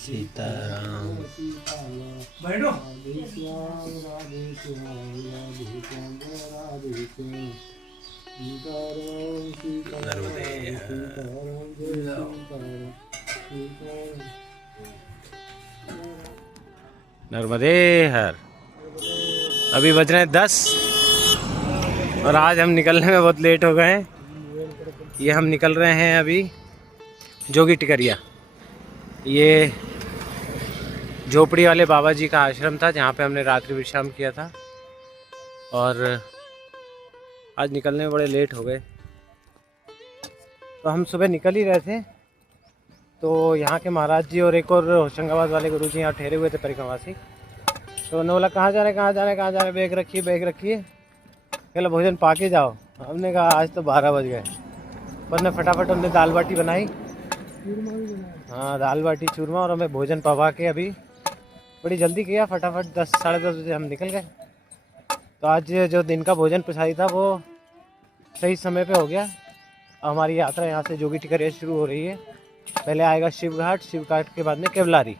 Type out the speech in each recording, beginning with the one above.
सीताराम। बैठो। नर्मदे हर। अभी बज रहे हैं 10 और आज हम निकलने में बहुत लेट हो गए हैं। ये हम निकल रहे हैं अभी जोगी टिकरिया। ये झोपड़ी वाले बाबा जी का आश्रम था जहाँ पे हमने रात्रि विश्राम किया था और आज निकलने में बड़े लेट हो गए। तो हम सुबह निकल ही रहे थे तो यहाँ के महाराज जी और एक और होशंगाबाद वाले गुरु जी यहाँ ठहरे हुए थे परिक्रमासी। तो उन्होंने बोला कहाँ जा रहे, बैग रखिए कहला भोजन पाके जाओ। हमने कहा आज तो 12 बज गए। पर ने फटाफट हमने दाल बाटी बनाई। हाँ, दाल बाटी चूरमा और हमें भोजन पवा के अभी बड़ी जल्दी किया। फटाफट 10 साढ़े 10 बजे हम निकल गए। तो आज जो दिन का भोजन प्रसादी था वो सही समय पे हो गया। हमारी यात्रा यहाँ से जोगी टिकरिया शुरू हो रही है। पहले आएगा शिव घाट के बाद में केवलारी।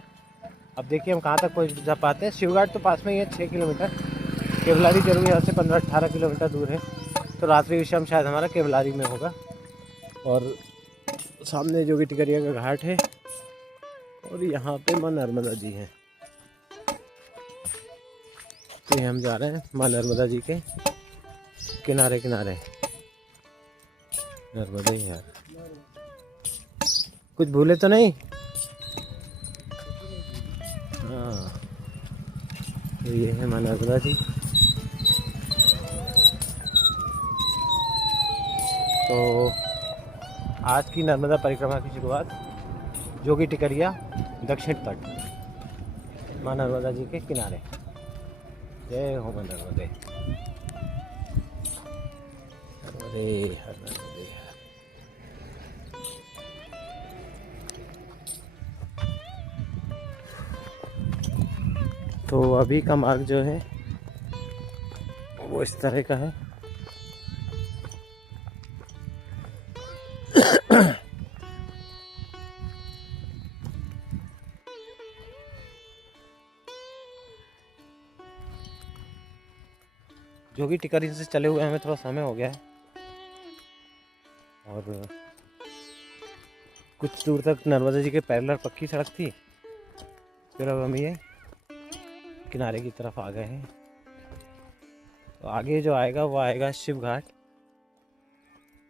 अब देखिए हम कहाँ तक पहुँच जा पाते हैं। शिव घाट तो पास में ही है 6 किलोमीटर। केवलारी जरूर यहाँ से 15-18 किलोमीटर दूर है। तो रात्रि विश्राम शायद हमारा केवलारी में होगा। और सामने जोगी टिकरिया का घाट है और यहाँ पे माँ नर्मदा जी हैं। तो हम जा रहे हैं माँ नर्मदा जी के किनारे नर्मदा ही यार। कुछ भूले तो नहीं? हाँ, तो ये है माँ नर्मदा जी। तो आज की नर्मदा परिक्रमा की शुरुआत जोगी टिकरिया दक्षिण तट माँ नर्मदा जी के किनारे। जय हो माँ नर्मदे। नर्मदे हर नर्मदे हर। तो अभी का मार्ग जो है वो इस तरह का है। जोगी टिकरिया से चले हुए हमें थोड़ा समय हो गया है और कुछ दूर तक नर्मदा जी के पैरेलल पक्की सड़क थी। फिर अब हम ये किनारे की तरफ आ गए हैं। तो आगे जो आएगा वो आएगा शिव घाट,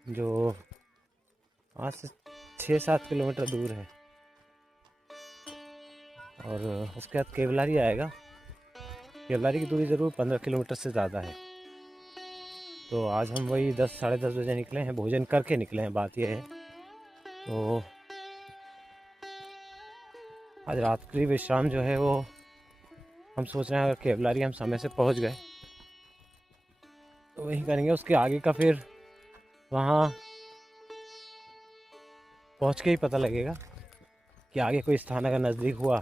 जो आज से 6-7 किलोमीटर दूर है। और उसके बाद केवलारी आएगा। केवलारी की दूरी ज़रूर 15 किलोमीटर से ज़्यादा है। तो आज हम वही 10 साढ़े 10 बजे निकले हैं, भोजन करके निकले हैं। बात यह है तो आज रात्रि विश्राम जो है वो हम सोच रहे हैं अगर केवलारी हम समय से पहुंच गए तो वही करेंगे। उसके आगे का फिर वहाँ पहुंच के ही पता लगेगा कि आगे कोई स्थान अगर नज़दीक हुआ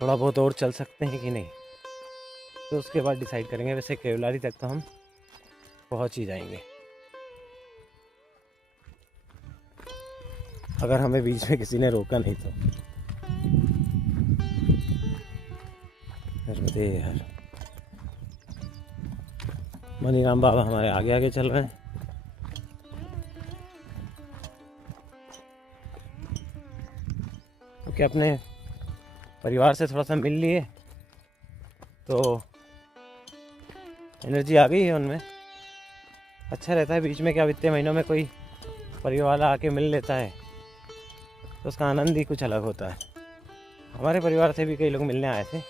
थोड़ा बहुत और चल सकते हैं कि नहीं। तो उसके बाद डिसाइड करेंगे। वैसे केवलारी तक तो हम पहुंच ही जाएंगे अगर हमें बीच में किसी ने रोका नहीं तो। नर्मदे हर। मनीराम बाबा हमारे आगे आगे चल रहे हैं। क्योंकि अपने परिवार से थोड़ा सा मिल लिए तो एनर्जी आ गई है उनमें। अच्छा रहता है बीच में क्या बीते महीनों में कोई परिवार वाला आके मिल लेता है तो उसका आनंद ही कुछ अलग होता है। हमारे परिवार से भी कई लोग मिलने आए थे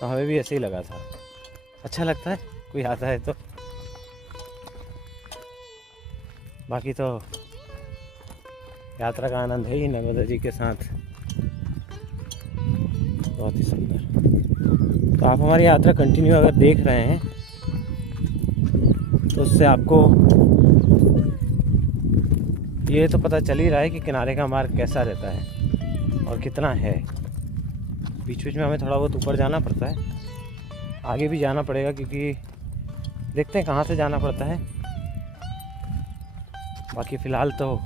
तो हमें भी ऐसे ही लगा था। अच्छा लगता है कोई आता है तो। बाकी तो यात्रा का आनंद है ही नर्मदा जी के साथ। बहुत ही सुंदर। तो आप हमारी यात्रा कंटिन्यू अगर देख रहे हैं तो उससे आपको ये तो पता चल ही रहा है कि किनारे का मार्ग कैसा रहता है और कितना है। बीच बीच में हमें थोड़ा बहुत ऊपर जाना पड़ता है, आगे भी जाना पड़ेगा क्योंकि देखते हैं कहाँ से जाना पड़ता है। बाकी फ़िलहाल तो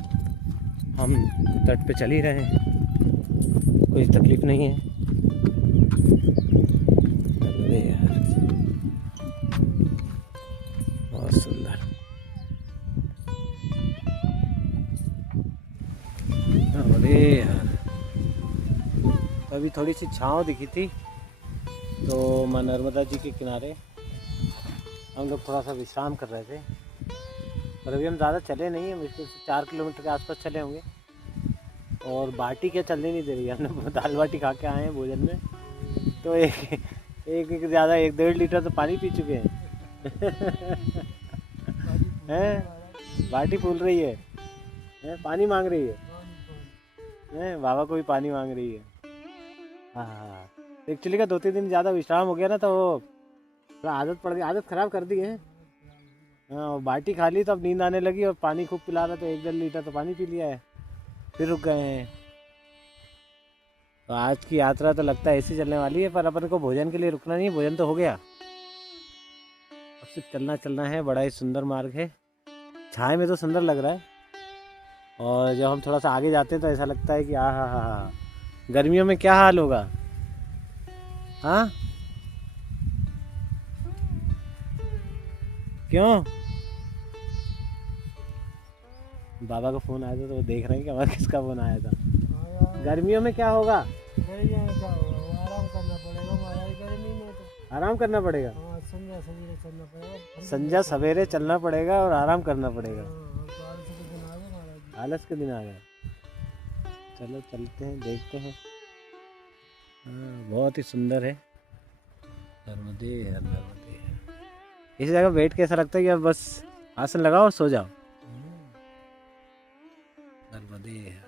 हम तट पे चल ही रहे हैं, कोई तकलीफ नहीं है। अरे यार बहुत सुंदर। अरे यार अभी थोड़ी सी छाँव दिखी थी तो माँ नर्मदा जी के किनारे हम लोग थोड़ा सा विश्राम कर रहे थे। और अभी हम ज़्यादा चले नहीं, हम इससे 4 किलोमीटर के आसपास चले होंगे। और बाटी क्या चलने नहीं दे रही है, हमने दाल बाटी खा के आए हैं भोजन में, तो एक ज़्यादा 1-1.5 लीटर तो पानी पी चुके हैं। हैं बाटी फूल रही है, पानी मांग रही है, बाबा को भी पानी मांग रही है। हाँ एक्चुअली का 2-3 दिन ज़्यादा विश्राम हो गया ना, तो वो थोड़ा आदत पड़ गई, आदत ख़राब कर दी है। हाँ बाटी खा ली तो अब नींद आने लगी, और पानी खूब पिला रहा तो 1-1.5 लीटर तो पानी पी लिया है, फिर रुक गए हैं। तो आज की यात्रा तो लगता है ऐसी चलने वाली है, पर अपन को भोजन के लिए रुकना नहीं है, भोजन तो हो गया, अब सिर्फ चलना है। बड़ा ही सुंदर मार्ग है, छाए में तो सुंदर लग रहा है, और जब हम थोड़ा सा आगे जाते हैं तो ऐसा लगता है कि हाँ गर्मियों में क्या हाल होगा। हाँ क्यों? बाबा का फ़ोन आया था तो वो देख रहे हैं कि हमारा किसका फ़ोन आया था। गर्मियों में क्या होगा? आराम करना पड़ेगा महाराज, गर्मी में तो आराम करना पड़ेगा, संध्या सवेरे चलना पड़ेगा, संध्या सवेरे चलना पड़ेगा और आराम करना पड़ेगा। आलस के दिन आ गए महाराज, आलस के दिन आ गए। चलो चलते हैं, देखते हैं। हाँ बहुत ही सुंदर है, नर्मदे है नर्मदे है। इस जगह बैठ के ऐसा लगता है कि अब बस आसन लगाओ और सो जाओ। नर्मदे है।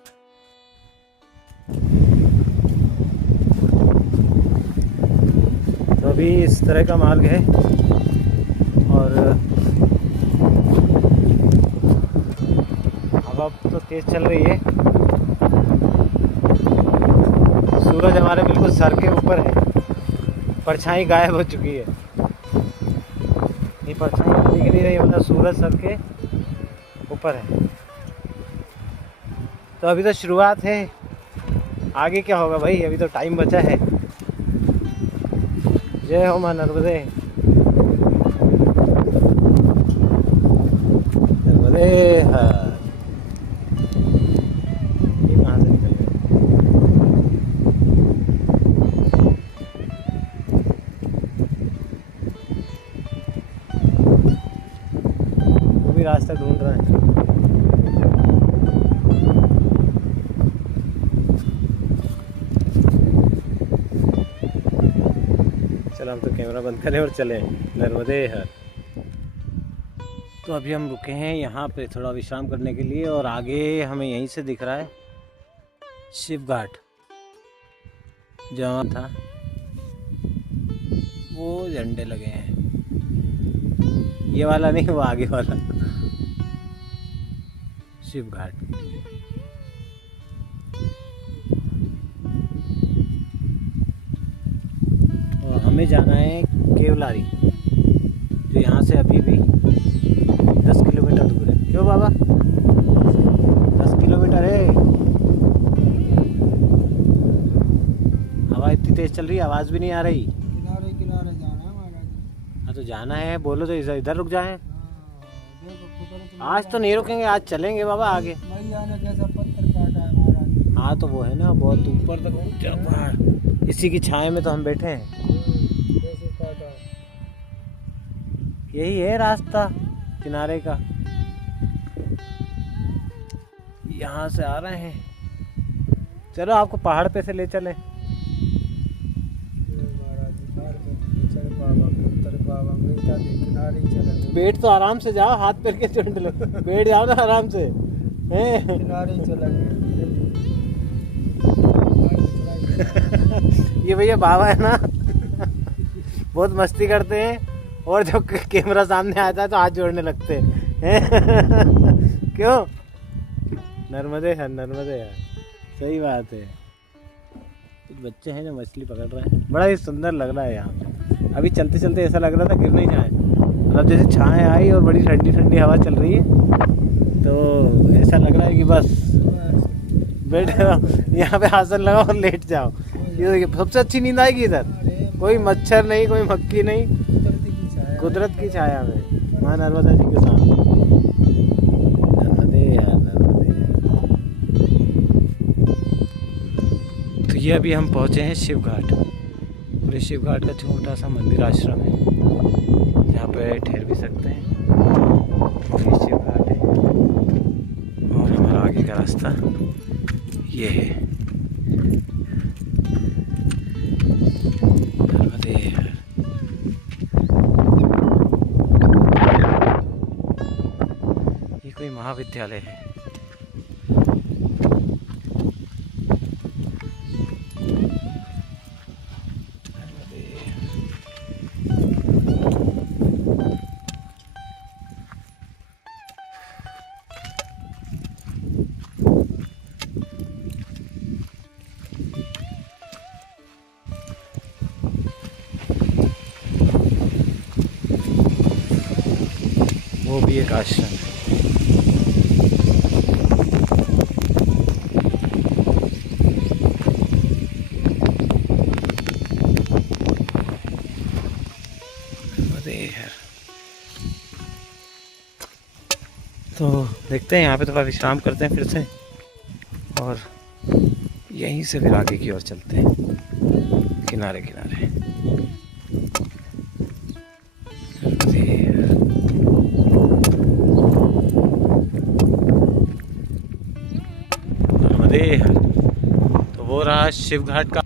तो अभी इस तरह का मार्ग है, और हवा तो तेज चल रही है। सूरज हमारे बिल्कुल सर के ऊपर है, परछाई गायब हो चुकी है, ये परछाई दिख नहीं रही, मतलब सूरज सर के ऊपर है। तो अभी तो शुरुआत है, आगे क्या होगा भाई, अभी तो टाइम बचा है। जय हो मां नर्मदे, नर्मदे हर। ये कहाँ से निकल गए? वो भी रास्ता ढूंढ रहा है। चलो हम तो कैमरा बंद करें और चलें, नर्मदे हर। तो अभी हम रुके हैं यहाँ पे थोड़ा विश्राम करने के लिए, और आगे हमें यहीं से दिख रहा है शिव घाट, जहाँ था वो झंडे लगे हैं, ये वाला नहीं, वो आगे वाला शिव घाट। और हमें जाना है केवलारी, जो यहाँ से अभी भी 10 किलोमीटर दूर है। क्यों बाबा? 10 किलोमीटर है। हवा इतनी तेज चल रही है, आवाज़ भी नहीं आ रही। किनारे किनारे जाना है महाराज। हाँ तो जाना है, बोलो तो इधर रुक जाएं। देखो कुदरत आज तो नहीं रुकेंगे, आज चलेंगे बाबा आगे। मैया ने कैसा पत्थर काटा है महाराज। हाँ तो वो है ना, बहुत ऊपर तक ऊंचा पहाड़, इसी की छाया में तो हम बैठे हैं। कैसे काटा, यही है रास्ता किनारे का, यहाँ से आ रहे हैं। चलो आपको पहाड़ पे से ले चले। बैठ तो आराम से जाओ, हाथ पैर के चोट लो, बैठ जाओ ना आराम से। किनारे चलेंगे। ये भैया बाबा है ना, बहुत मस्ती करते हैं, और जब कैमरा सामने आता है तो हाथ जोड़ने लगते हैं। क्यों? नर्मदे है नर्मदे है, सही बात है। कुछ बच्चे हैं जो मछली पकड़ रहे हैं, बड़ा ही सुंदर लग रहा है यहाँ पे। अभी चलते चलते ऐसा लग रहा था गिर नहीं जाए, मतलब जैसे छाएं आई और बड़ी ठंडी ठंडी हवा चल रही है, तो ऐसा लग रहा है कि बस बैठे रहो, यहाँ पे आसन लगाओ और लेट जाओ। ये देखिए सबसे अच्छी नींद आएगी इधर, कोई मच्छर नहीं, कोई मक्खी नहीं, कुदरत की छाया में, माँ नर्मदा जी के साथ। नर्मदे यार, नर्मदे यार। तो ये अभी हम पहुँचे हैं शिव घाट, और ये शिव घाट का छोटा सा मंदिर आश्रम है जहाँ पे ठहर भी सकते हैं। और ये शिव घाट है, और हमारा आगे का रास्ता ये है। नर्मदे यार। ये कोई महाविद्यालय है। वो भी एक आश्रम है। तो देखते हैं यहाँ पे थोड़ा विश्राम करते हैं फिर से, और यहीं से फिर आगे की ओर चलते हैं किनारे किनारे। तो वो रहा शिव घाट का,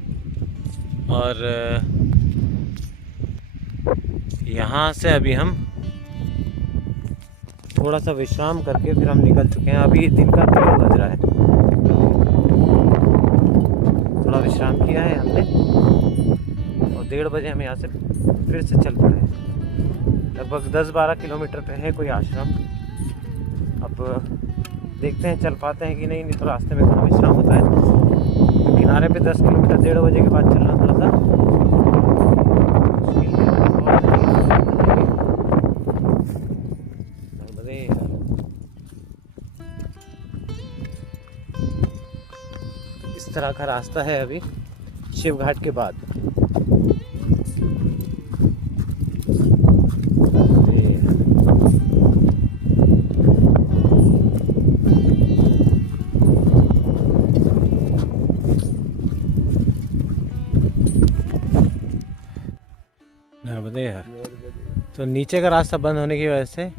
और यहाँ से अभी हम थोड़ा सा विश्राम करके फिर हम निकल चुके हैं। अभी दिन का 3 बज रहा है, थोड़ा विश्राम किया है हमने, और 1:30 बजे हम यहाँ से फिर से चल पड़े हैं। लगभग 10-12 किलोमीटर पे है कोई आश्रम। अब देखते हैं चल पाते हैं कि नहीं, नहीं तो रास्ते में थोड़ा विश्राम होता है। तो किनारे पे 10 किलोमीटर 1:30 बजे के बाद चलना थोड़ा सा मुश्किल है। इस तरह का रास्ता है अभी शिव घाट के बाद। नर्मदे यार। तो नीचे का रास्ता बंद होने की वजह से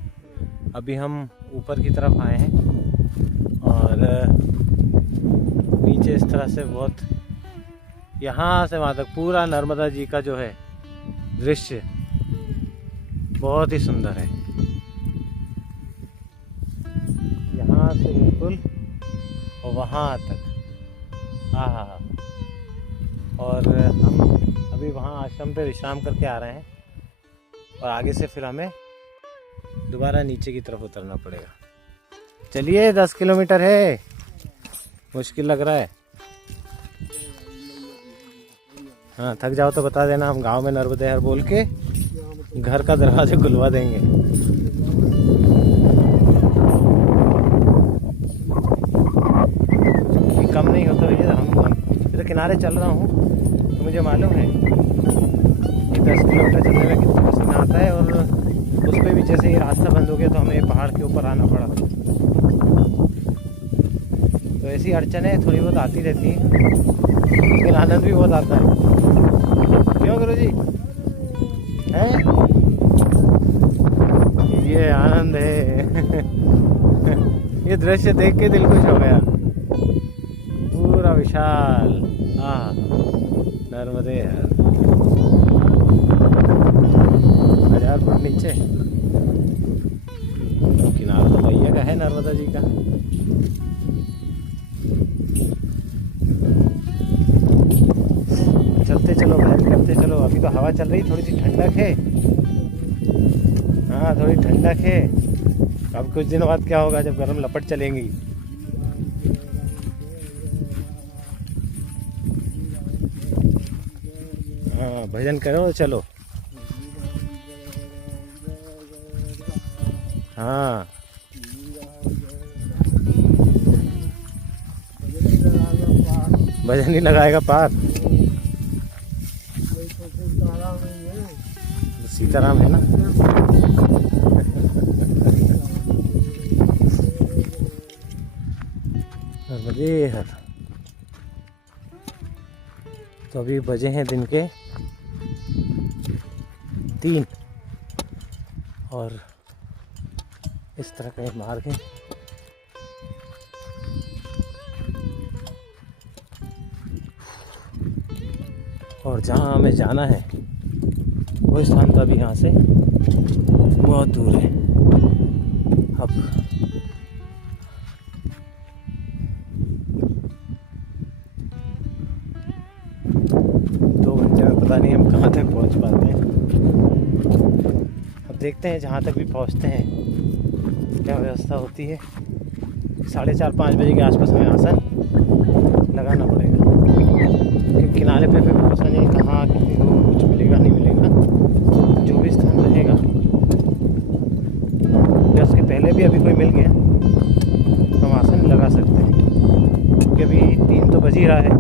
अभी हम ऊपर की तरफ आए हैं, और नीचे इस तरह से बहुत, यहाँ से वहाँ तक पूरा नर्मदा जी का जो है दृश्य बहुत ही सुंदर है। यहाँ से बिल्कुल और वहाँ तक, हाँ। और हम अभी वहाँ आश्रम पे विश्राम करके आ रहे हैं, और आगे से फिर हमें दोबारा नीचे की तरफ उतरना पड़ेगा। चलिए 10 किलोमीटर है, मुश्किल लग रहा है। हाँ, थक जाओ तो बता देना, हम गांव में नर्मदे हर बोल के घर का दरवाजा खुलवा देंगे। ये कम नहीं होता भैया, हम तो किनारे चल रहा हूँ, तो मुझे मालूम है कि 10 किलोमीटर चलने में कितना पसीना आता है। और उस पर भी जैसे ये रास्ता बंद हो गया तो हमें पहाड़ के ऊपर आना पड़ा। तो ऐसी अड़चनें थोड़ी बहुत आती रहती हैं, लेकिन आनंद भी बहुत आता है। क्यों गुरुजी है? ये आनंद है। ये दृश्य देख के दिल खुश हो गया, पूरा विशाल। हाँ, नर्मदे यार। 1000 फुट नीचे, तो किनारा तो मैया का है, नर्मदा जी का। चलते चलो बहन, करते चलो। अभी तो हवा चल रही, थोड़ी सी ठंडक है। हाँ, थोड़ी ठंडक है। अब कुछ दिनों बाद क्या होगा जब गर्म लपट चलेंगी। हाँ, भजन करो चलो। हाँ, वजन ही लगाएगा पार। वही तो सीताराम नहीं है। सीताराम है ना। नर्मदे हर। तो अभी बजे हैं दिन के 3 और इस तरह का मार्ग है। और जहाँ हमें जाना है वो स्थान तो अभी यहाँ से बहुत दूर है। अब 2 घंटे में पता नहीं हम कहाँ तक पहुँच पाते हैं। अब देखते हैं जहाँ तक भी पहुँचते हैं क्या व्यवस्था होती है। 4:30-5 बजे के आसपास हमें आसन लगाना पड़ेगा, क्योंकि किनारे पे फिर भरोसा नहीं कहाँ कितनी दूर कुछ मिलेगा नहीं मिलेगा। जो भी स्थान रहेगा या उसके पहले भी अभी कोई मिल गया तो हम आसन लगा सकते हैं, क्योंकि अभी 3 तो बज ही रहा है।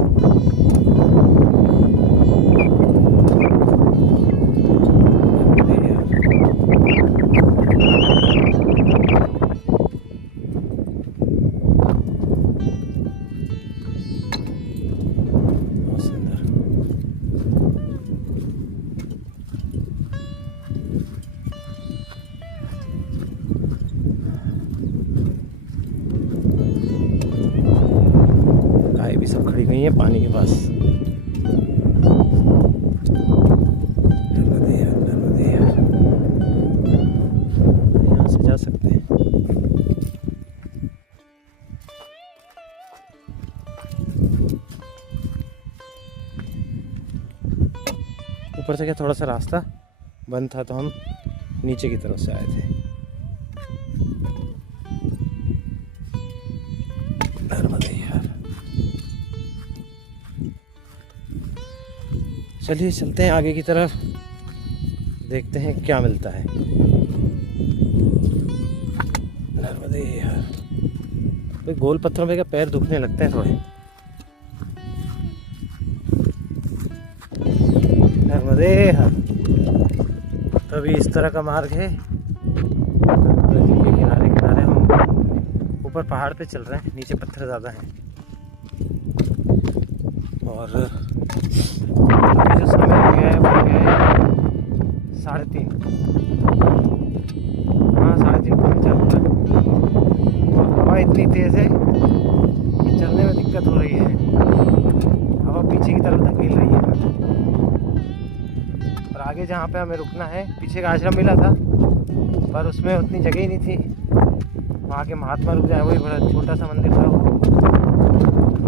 गाय भी सब खड़ी हुई हैं पानी के पास। नर्मदे यार, यहाँ से जा सकते हैं। ऊपर से क्या थोड़ा सा रास्ता बंद था तो हम नीचे की तरफ से आए थे। नर्मदे यार, चलिए चलते हैं आगे की तरफ, देखते हैं क्या मिलता है। नर्मदे यार, कोई गोल पत्थरों पे क्या पैर दुखने लगते हैं थोड़े। नर्मदे यार, तो अभी इस तरह का मार्ग है। नर्मदा जी के किनारे किनारे हम ऊपर पहाड़ पे चल रहे हैं, नीचे पत्थर ज़्यादा हैं। और अभी जो समय हो गया है वो हो गया है 3:30। हाँ 3:30 पौने 4 हो रहा है। और हवा इतनी तेज़ है कि चलने में दिक्कत हो रही है। हवा पीछे की तरफ धकेल रही है। और आगे जहाँ पे हमें रुकना है, पीछे का आश्रम मिला था पर उसमें उतनी जगह ही नहीं थी। वहाँ के महात्मा रुक जाए, वही बड़ा छोटा सा मंदिर था वो।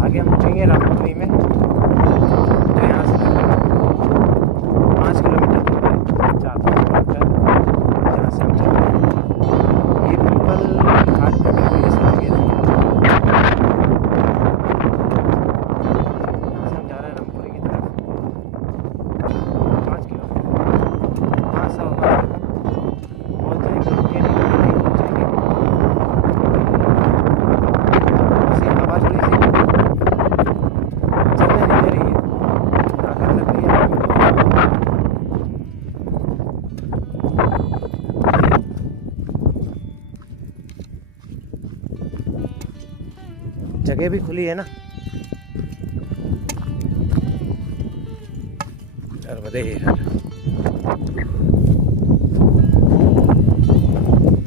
आगे हम रुकेंगे रामपुरी में, जो यहाँ से 5 किलोमीटर दूर है, 4-5 किलोमीटर जहाँ से हम चल रहे हैं। ये पीपल घाट पे भी ये सब जगह थी। यहाँ से हम जा रहे हैं रामपुरी की तरफ, 5 किलोमीटर। हाँ सब बहुत जाएंगे, रुके नहीं पहुँचेंगे। ऐसी हवा थोड़ी सी चलने नहीं दे रही है, ताकत लग रही है। जगह भी खुली है ना। नर्मदे यार,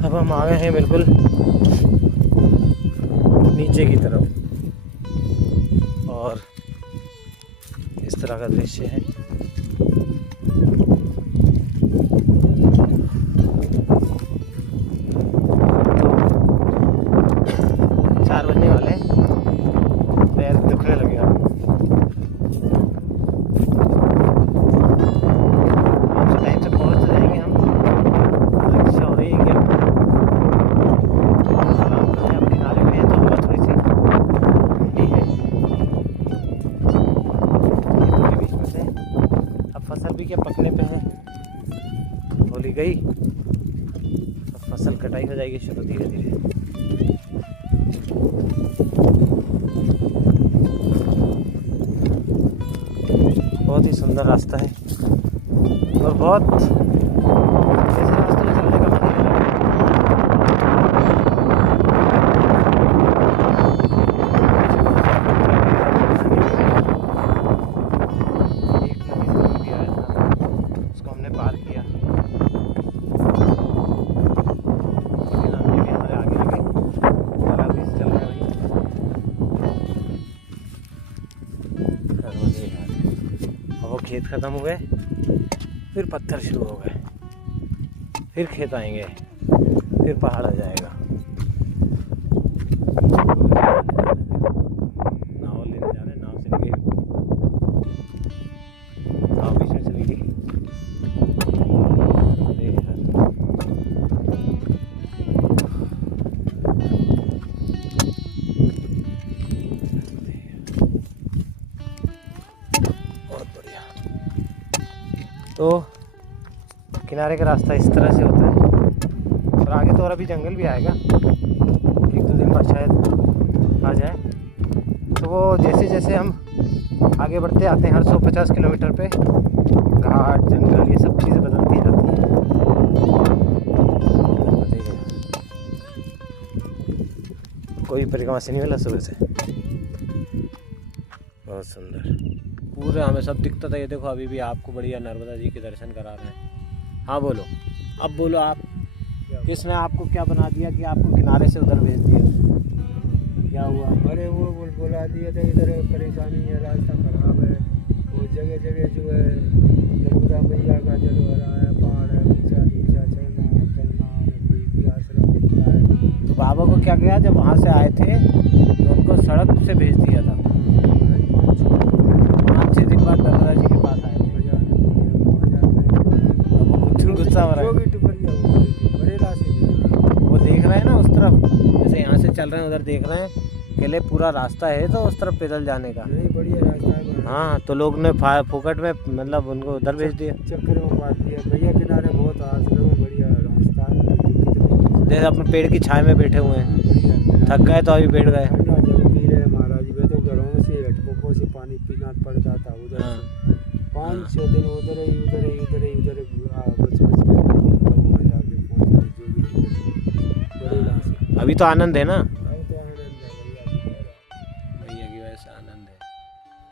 अब हम आ गए हैं बिल्कुल नीचे की तरफ और इस तरह का दृश्य है। तो 4 बजने वाले हैं, पैर दुखने लगे अब। आराम से टाइम से पहुंच जाएंगे हम। रिक्शा हो रही है क्या? आराम करें, अब किनारे पे हैं तो हवा थोड़ी सी ठंडी है। ये बीच में से अब फसल भी क्या पकने पे है, होली गई, अब फसल कटाई हो जाएगी शुरू धीरे धीरे। सुंदर रास्ता है और बहुत ऐसे रास्ते में चलने का मजा नहीं लगता। एक नदी भी आया था, उसको हमने पार किया। लेकिन हम भी हमारे आगे आगे तालाब भी चल रहे हैं भाई। अब वो खेत ख़त्म हुए, फिर पत्थर शुरू हो गए, फिर खेत आएंगे, फिर पहाड़ आ जाएगा। नाव लेने जा रहे हैं, नाव से निकले, नाव बीच में चली गई। अरे यार, बहुत बढ़िया। तो किनारे का रास्ता इस तरह से होता है और आगे तो और अभी जंगल भी आएगा, 1-2 दिन बाद शायद आ जाए। तो वो जैसे जैसे हम आगे बढ़ते आते हैं, हर 150 किलोमीटर पे घाट जंगल ये सब चीज़ें बदलती जाती हैं। कोई परिक्रमा से नहीं मिला सुबह से, बहुत सुंदर पूरे हमें सब दिखता था। ये देखो अभी भी आपको बढ़िया नर्मदा जी के दर्शन करा रहे हैं। हाँ बोलो, अब बोलो आप, किसने आपको क्या बना दिया कि आपको किनारे से उधर भेज दिया? क्या हुआ? अरे वो बुला दिया था, इधर परेशानी है, रास्ता खराब है, वो जगह जगह जो है नर्मदा मैया का जल भरा है, पहाड़ है, ऊंचा नीचा चलना कोई आश्रम मिलता है। तो बाबा को क्या किया, जब वहाँ से आए थे तो उनको सड़क से भेज दिया था। 5-6 दिन बाद नर्मदा जी के पास आए थे। अब वो कुछ गुस्सा हो रहा है, वो देख रहे हैं ना उस तरफ, जैसे यहाँ से चल रहे हैं उधर देख रहे हैं के लिए पूरा रास्ता है तो उस तरफ पैदल जाने का। नहीं बढ़िया रास्ता है। हाँ, तो लोग ने फोकट में मतलब उनको उधर भेज दिया। चक्कर में मार दिया भैया, किनारे बहुत आश्रम है, बढ़िया रास्ता है। जैसे अपने पेड़ की छाया में बैठे हुए हैं, बढ़िया थक गए तो अभी बैठ गए। ठंडा जल पी रहे महाराज जी, मैं तो घरों से हेडपंपों से पानी पीना पड़ता था उधर। हाँ। 5-6 दिन उधर ही बच बच के वहाँ जाके पहुँचे जो भी बड़े रास्ते। अभी तो आनंद है ना, अब तो आनंद है भैया की वजह से आनंद है।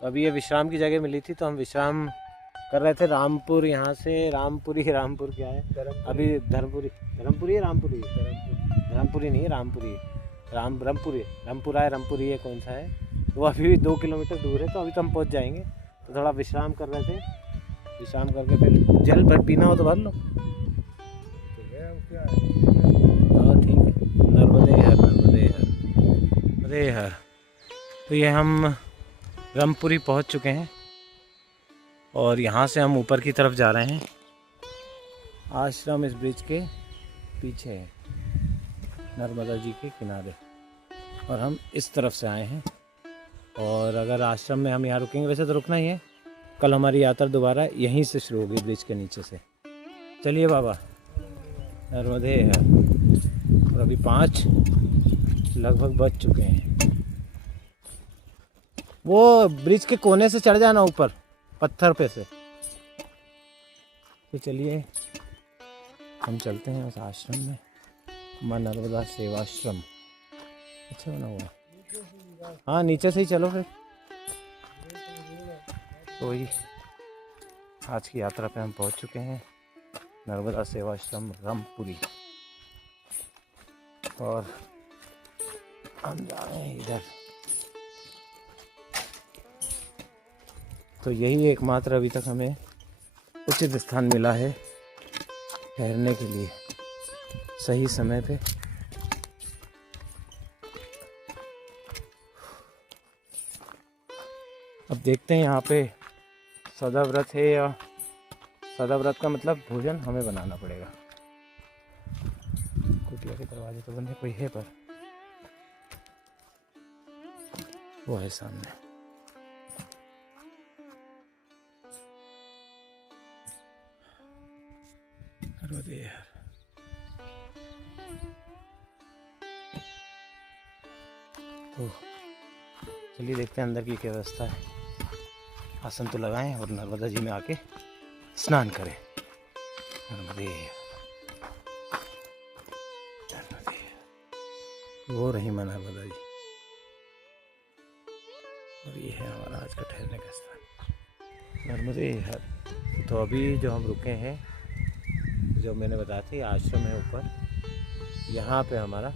तो अभी ये विश्राम की जगह मिली थी तो हम विश्राम कर रहे थे। रामपुर, यहाँ से रामपुरी क्या है अभी, धर्मपुरी है, रामपुरी नहीं है, रामपुरी रामपुरा है, रामपुरी है, कौन सा है वो अभी भी 2 किलोमीटर दूर है। तो अभी तो हम पहुँच जाएंगे। तो थोड़ा विश्राम कर रहे थे, विश्राम करके फिर जल भर पीना हो तो भर लो। और ठीक है, नर्मदे हर। अरे हर। तो ये हम रामपुरी पहुंच चुके हैं और यहाँ से हम ऊपर की तरफ जा रहे हैं। आश्रम इस ब्रिज के पीछे है, नर्मदा जी के किनारे, और हम इस तरफ से आए हैं। और अगर आश्रम में हम यहाँ रुकेंगे, वैसे तो रुकना ही है, कल हमारी यात्रा दोबारा यहीं से शुरू होगी, ब्रिज के नीचे से। चलिए बाबा, नर्मदे है। और अभी 5 लगभग बज चुके हैं। वो ब्रिज के कोने से चढ़ जाना ऊपर पत्थर पे से। तो चलिए हम चलते हैं उस आश्रम में, माँ नर्मदा सेवाश्रम। अच्छा बना हुआ है। हाँ, नीचे से ही चलो फिर। तो वही आज की यात्रा पे हम पहुंच चुके हैं, नर्मदा सेवाश्रम रामपुरी, और हम जा रहे हैं इधर। तो यही एकमात्र अभी तक हमें उचित स्थान मिला है ठहरने के लिए, सही समय पे। अब देखते हैं यहाँ पे सदा व्रत है, या सदा व्रत का मतलब भोजन हमें बनाना पड़ेगा। कुटिया के दरवाजे तो बंद है, कोई है पर वो है सामने। अरे यार, तो चलिए देखते हैं अंदर की क्या व्यवस्था है। आसन तो लगाएं और नर्मदा जी में आके स्नान करें। नर्मदे नर्मदे, वो रही मां नर्मदा जी। और ये है हमारा आज का ठहरने का स्थान नर्मदे हर। तो अभी जो हम रुके हैं, जो मैंने बताया था, ये आश्रम है ऊपर, यहाँ पे हमारा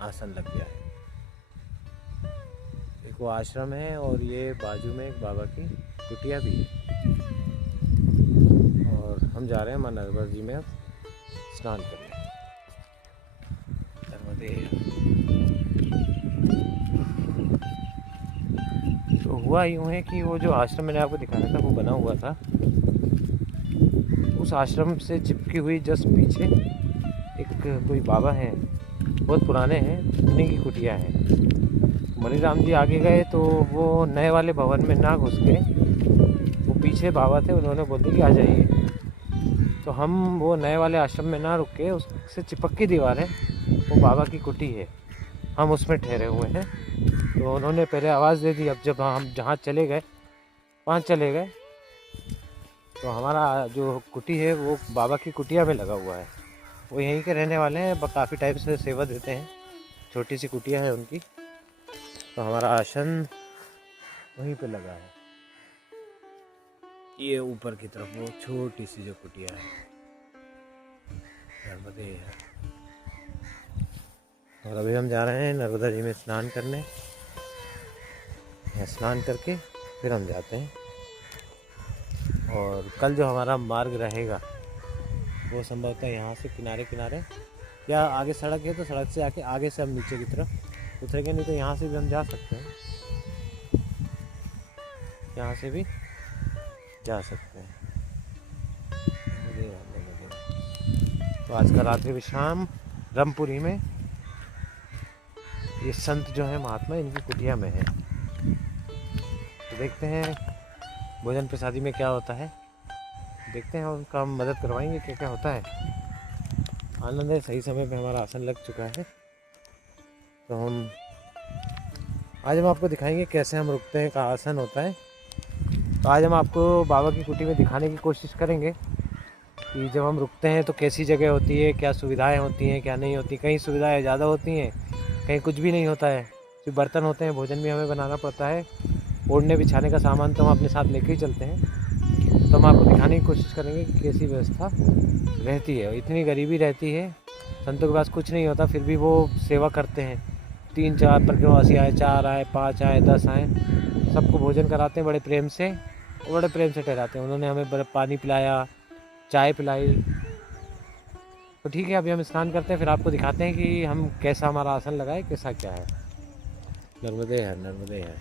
आसन लग गया है। एक वो आश्रम है और ये बाजू में एक बाबा की कुटिया भी है। और हम जा रहे हैं मां नर्मदा जी में अब स्नान करने। नर्मदे। तो हुआ यूँ है कि वो जो आश्रम मैंने आपको दिखाया था वो बना हुआ था, उस आश्रम से चिपकी हुई जस्ट पीछे एक कोई बाबा हैं, बहुत पुराने हैं, उन्हीं की कुटिया है। मणिराम जी आगे गए तो वो नए वाले भवन में ना घुस के वो पीछे बाबा थे, उन्होंने बोल दिया कि आ जाइए। तो हम वो नए वाले आश्रम में ना रुक के, उससे चिपक की दीवार है, वो बाबा की कुटी है, हम उसमें ठहरे हुए हैं। तो उन्होंने पहले आवाज़ दे दी, अब जब हम जहाँ चले गए वहाँ चले गए, तो हमारा जो कुटी है वो बाबा की कुटिया में लगा हुआ है। वो यहीं के रहने वाले हैं, काफ़ी टाइम से सेवा देते हैं, छोटी सी कुटिया है उनकी। तो हमारा आसन वहीं पे लगा है, ये ऊपर की तरफ वो छोटी सी जो कुटिया है। नर्मदे है। और अभी हम जा रहे हैं नर्मदा जी में स्नान करने। स्नान करके फिर हम जाते हैं। और कल जो हमारा मार्ग रहेगा वो संभवतः यहाँ से किनारे किनारे, या आगे सड़क है तो सड़क से आके आगे से हम नीचे की तरफ उतरेंगे, नहीं तो यहाँ से भी हम जा सकते हैं, यहाँ से भी जा सकते हैं। तो आज का रात्रि विश्राम ब्रह्मपुरी में ये संत जो है महात्मा, इनकी कुटिया में है। तो देखते हैं भोजन प्रसादी में क्या होता है, देखते हैं, उनका हम मदद करवाएंगे क्या क्या होता है। आनंद है, सही समय पे हमारा आसन लग चुका है। तो आज हम आपको दिखाएंगे कैसे हम रुकते हैं, कहाँ आसन होता है। तो आज हम आपको बाबा की कुटी में दिखाने की कोशिश करेंगे कि जब हम रुकते हैं तो कैसी जगह होती है, क्या सुविधाएं होती हैं, क्या नहीं होती। कहीं सुविधाएं ज़्यादा होती हैं, कहीं कुछ भी नहीं होता है, सिर्फ बर्तन होते हैं, भोजन भी हमें बनाना पड़ता है, ओढ़ने बिछाने का सामान तो हम अपने साथ लेके ही चलते हैं। तो हम आपको दिखाने की कोशिश करेंगे कि कैसी व्यवस्था रहती है। इतनी गरीबी रहती है, संतों के पास कुछ नहीं होता, फिर भी वो सेवा करते हैं। 3-4 प्रवासी आए, 4 आए, 5 आए, 10 आए, सबको भोजन कराते हैं बड़े प्रेम से, और बड़े प्रेम से ठहराते हैं। उन्होंने हमें पानी पिलाया, चाय पिलाई। तो ठीक है, अभी हम स्नान करते हैं, फिर आपको दिखाते हैं कि हम कैसा हमारा आसन लगाए, कैसा क्या है। नर्मदे है, नर्मदे है।